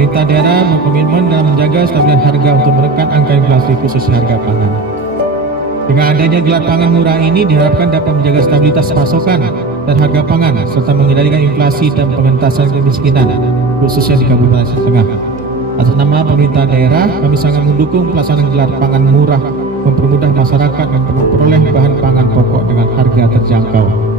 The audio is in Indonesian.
Pemerintah daerah berkomitmen dalam menjaga stabilitas harga untuk menekan angka inflasi khusus harga pangan. Dengan adanya gelar pangan murah ini diharapkan dapat menjaga stabilitas pasokan dan harga pangan serta mengendalikan inflasi dan pengentasan kemiskinan khususnya di Kabupaten Aceh Tengah. Atas nama pemerintah daerah, kami sangat mendukung pelaksanaan gelar pangan murah, mempermudah masyarakat untuk memperoleh bahan pangan pokok dengan harga terjangkau.